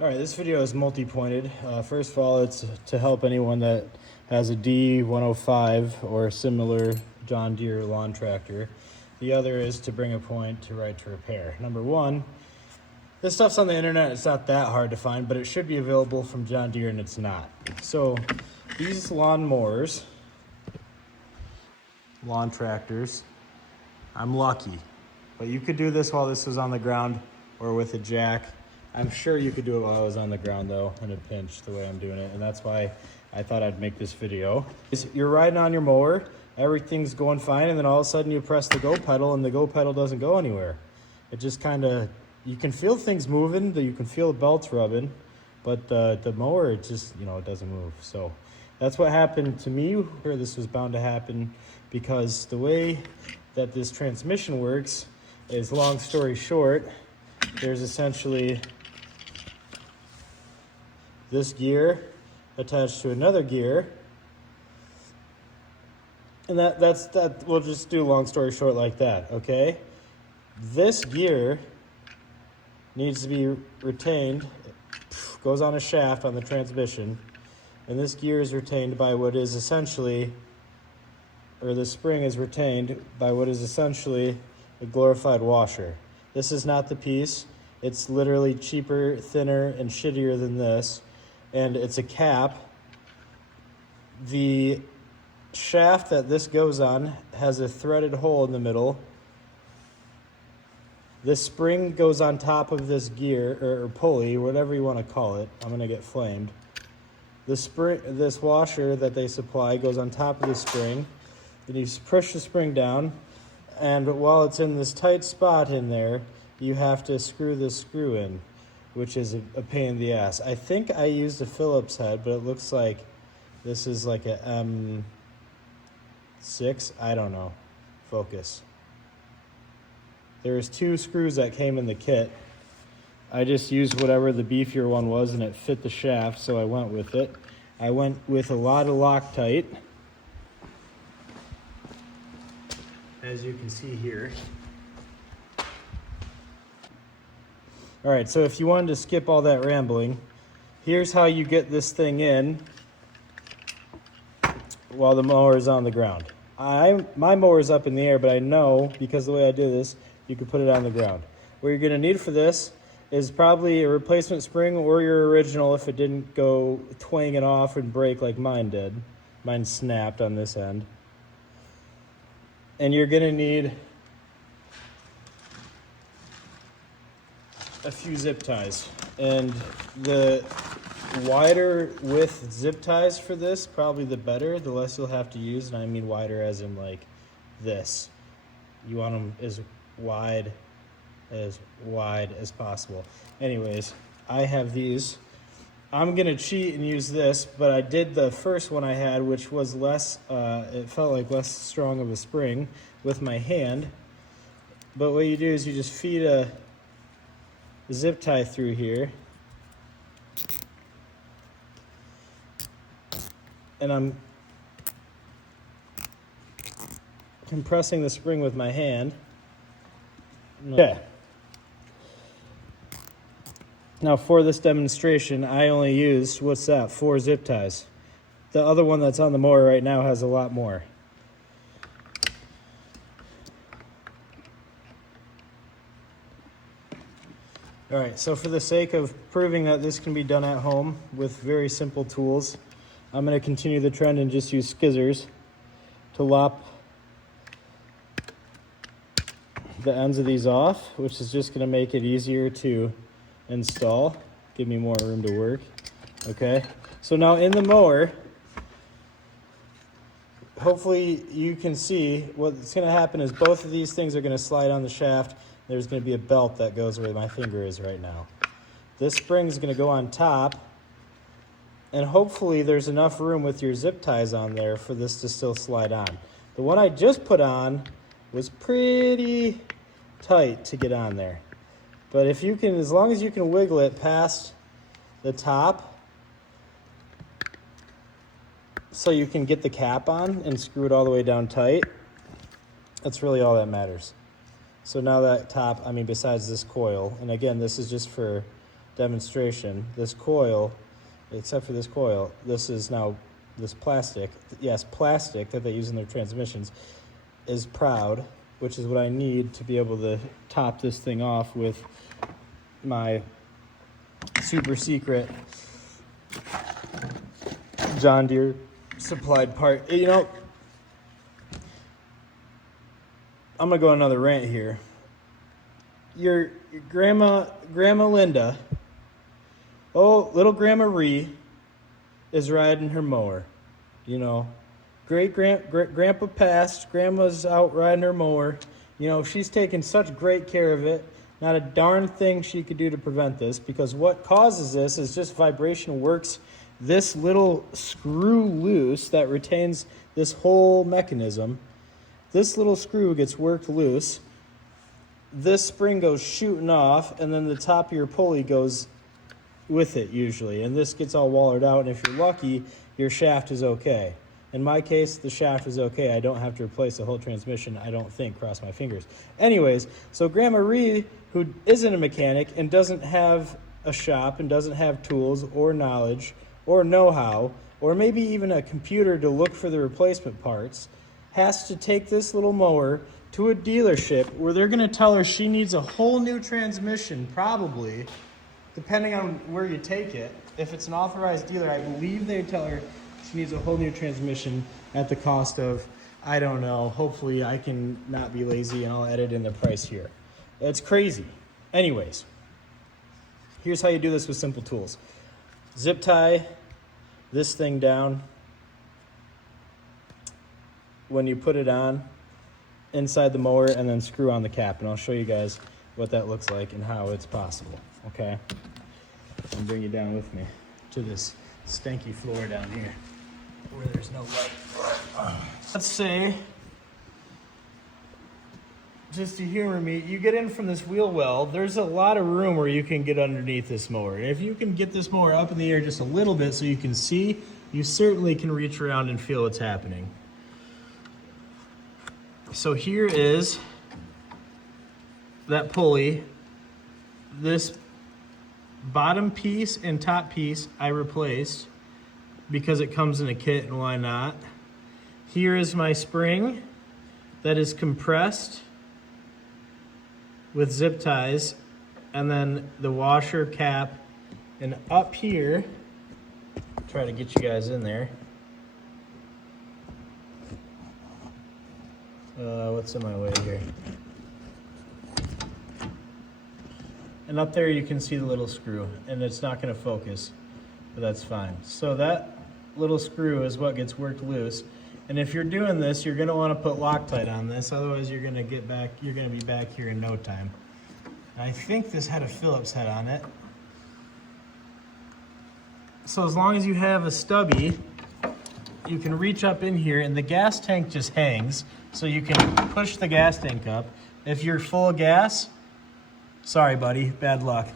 All right, this video is multi-pointed. First of all, it's to help anyone that has a D105 or similar John Deere lawn tractor. The other is to bring a point to right to repair. Number one, this stuff's on the internet. It's not that hard to find, but it should be available from John Deere, and it's not. So these lawn mowers, lawn tractors, I'm lucky, but you could do this while this was on the ground or with a jack. I'm sure you could do it while I was on the ground though, in a pinch, the way I'm doing it, and that's why I thought I'd make this video. You're riding on your mower, everything's going fine, and then all of a sudden you press the go pedal and the go pedal doesn't go anywhere. It just kind of, you can feel things moving, you can feel the belts rubbing, but the mower, it just, it doesn't move. So that's what happened to me. This was bound to happen because the way that this transmission works is, long story short, there's essentially this gear attached to another gear, and that's we'll just do long story short like that, okay? This gear needs to be retained, goes on a shaft on the transmission, and this gear is retained by what is essentially, or the spring is retained by what is essentially a glorified washer. This is not the piece. It's literally cheaper, thinner, and shittier than this. And it's a cap. The shaft that this goes on has a threaded hole in the middle. This spring goes on top of this gear, or pulley, whatever you want to call it. I'm gonna get flamed. This washer that they supply goes on top of the spring. Then you push the spring down, and while it's in this tight spot in there, you have to screw this screw in, which is a pain in the ass. I think I used a Phillips head, but it looks like this is like a M6, I don't know, focus. There's 2 screws that came in the kit. I just used whatever the beefier one was, and it fit the shaft, so I went with it. I went with a lot of Loctite, as you can see here. All right, so if you wanted to skip all that rambling, here's how you get this thing in while the mower is on the ground. My mower is up in the air, but I know, because the way I do this, you can put it on the ground. What you're gonna need for this is probably a replacement spring or your original if it didn't go twanging off and break like mine did. Mine snapped on this end. And you're gonna need a few zip ties, and the wider width zip ties for this, probably the better, the less you'll have to use. And I mean wider as in like this. You want them as wide as possible. Anyways, I have these. I'm gonna cheat and use this, but I did the first one I had, which was less, it felt like less strong of a spring, with my hand. But what you do is you just feed a zip tie through here, and I'm compressing the spring with my hand. Okay. Now for this demonstration, I only used, 4 zip ties. The other one that's on the mower right now has a lot more. All right, so for the sake of proving that this can be done at home with very simple tools, I'm gonna continue the trend and just use scissors to lop the ends of these off, which is just gonna make it easier to install, give me more room to work. Okay, so now in the mower, hopefully you can see what's gonna happen is both of these things are gonna slide on the shaft. There's gonna be a belt that goes where my finger is right now. This spring is gonna go on top, and hopefully there's enough room with your zip ties on there for this to still slide on. The one I just put on was pretty tight to get on there. But if you can, as long as you can wiggle it past the top so you can get the cap on and screw it all the way down tight, that's really all that matters. So now that top, besides this coil, and again, this is just for demonstration, this coil, except for this coil, this is now this plastic, yes, plastic that they use in their transmissions, is proud, which is what I need to be able to top this thing off with my super secret John Deere supplied part. You know, I'm gonna go on another rant here. Your grandma Linda, oh, little Grandma Ree, is riding her mower. You know, Grandpa passed, Grandma's out riding her mower. You know, she's taking such great care of it. Not a darn thing she could do to prevent this, because what causes this is just vibration works this little screw loose that retains this whole mechanism. This little screw gets worked loose. This spring goes shooting off, and then the top of your pulley goes with it usually. And this gets all wallered out, and if you're lucky, your shaft is okay. In my case, the shaft is okay. I don't have to replace the whole transmission, I don't think, cross my fingers. Anyways, so Grandma Ree, who isn't a mechanic and doesn't have a shop and doesn't have tools or knowledge or know-how, or maybe even a computer to look for the replacement parts, has to take this little mower to a dealership where they're gonna tell her she needs a whole new transmission, probably, depending on where you take it. If it's an authorized dealer, I believe they tell her she needs a whole new transmission at the cost of, I don't know, hopefully I can not be lazy and I'll edit in the price here. It's crazy. Anyways, here's how you do this with simple tools. Zip tie this thing down when you put it on inside the mower, and then screw on the cap, and I'll show you guys what that looks like and how it's possible, okay? And bring you down with me to this stanky floor down here where there's no light. Let's say, just to humor me, you get in from this wheel well, there's a lot of room where you can get underneath this mower. And if you can get this mower up in the air just a little bit so you can see, you certainly can reach around and feel what's happening. So here is that pulley. This bottom piece and top piece I replaced because it comes in a kit, and why not? Here is my spring that is compressed with zip ties, and then the washer cap, and up here, try to get you guys in there. What's in my way here? And up there you can see the little screw, and it's not going to focus, but that's fine. So that little screw is what gets worked loose. And if you're doing this, you're going to want to put Loctite on this, otherwise you're going to be back here in no time. I think this had a Phillips head on it. So as long as you have a stubby, you can reach up in here, and the gas tank just hangs, so you can push the gas tank up. If you're full of gas, sorry buddy, bad luck.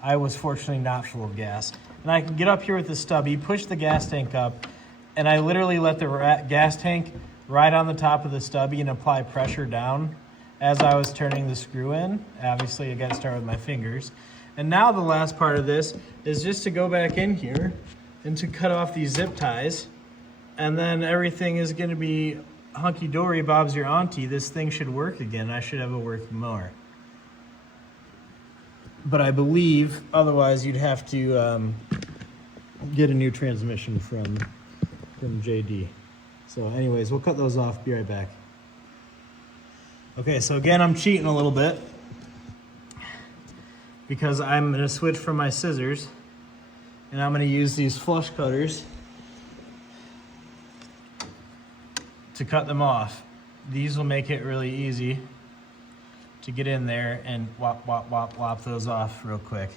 I was fortunately not full of gas. And I can get up here with the stubby, push the gas tank up, and I literally let the gas tank ride on the top of the stubby and apply pressure down as I was turning the screw in. Obviously I got to start with my fingers. And now the last part of this is just to go back in here and to cut off these zip ties, and then everything is going to be hunky-dory, Bob's your auntie. This thing should work again. I should have a working mower. But I believe otherwise you'd have to get a new transmission from JD. So anyways, we'll cut those off, be right back. Okay, so again, I'm cheating a little bit because I'm gonna switch from my scissors, and I'm gonna use these flush cutters to cut them off. These will make it really easy to get in there and wop those off real quick.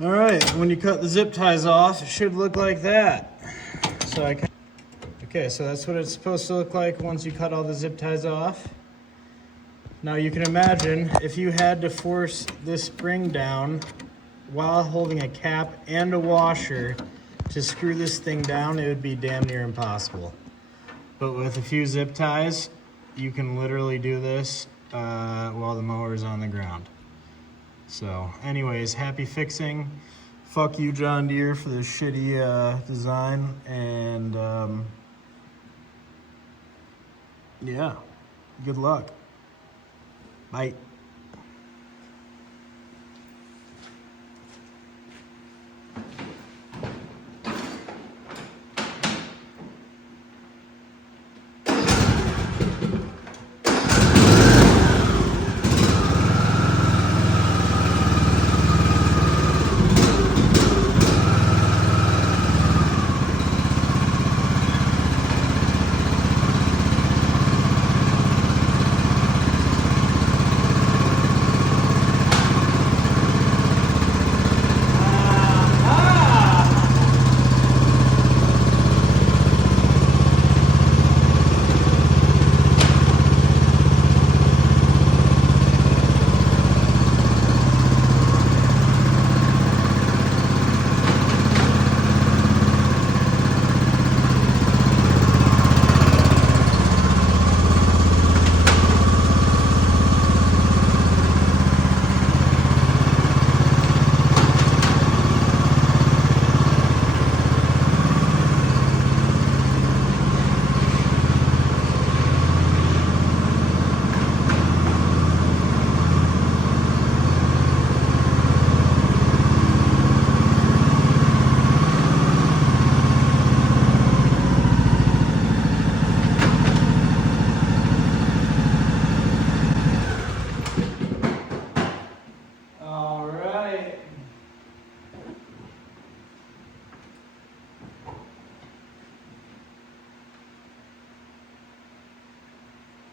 All right, when you cut the zip ties off, it should look like that. Okay, so that's what it's supposed to look like once you cut all the zip ties off. Now you can imagine if you had to force this spring down while holding a cap and a washer to screw this thing down, it would be damn near impossible. But with a few zip ties, you can literally do this while the mower is on the ground. So anyways, happy fixing. Fuck you, John Deere, for this shitty design. And yeah, good luck. Bye.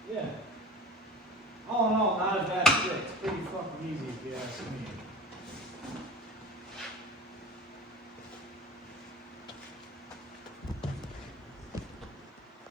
Yeah. All in all,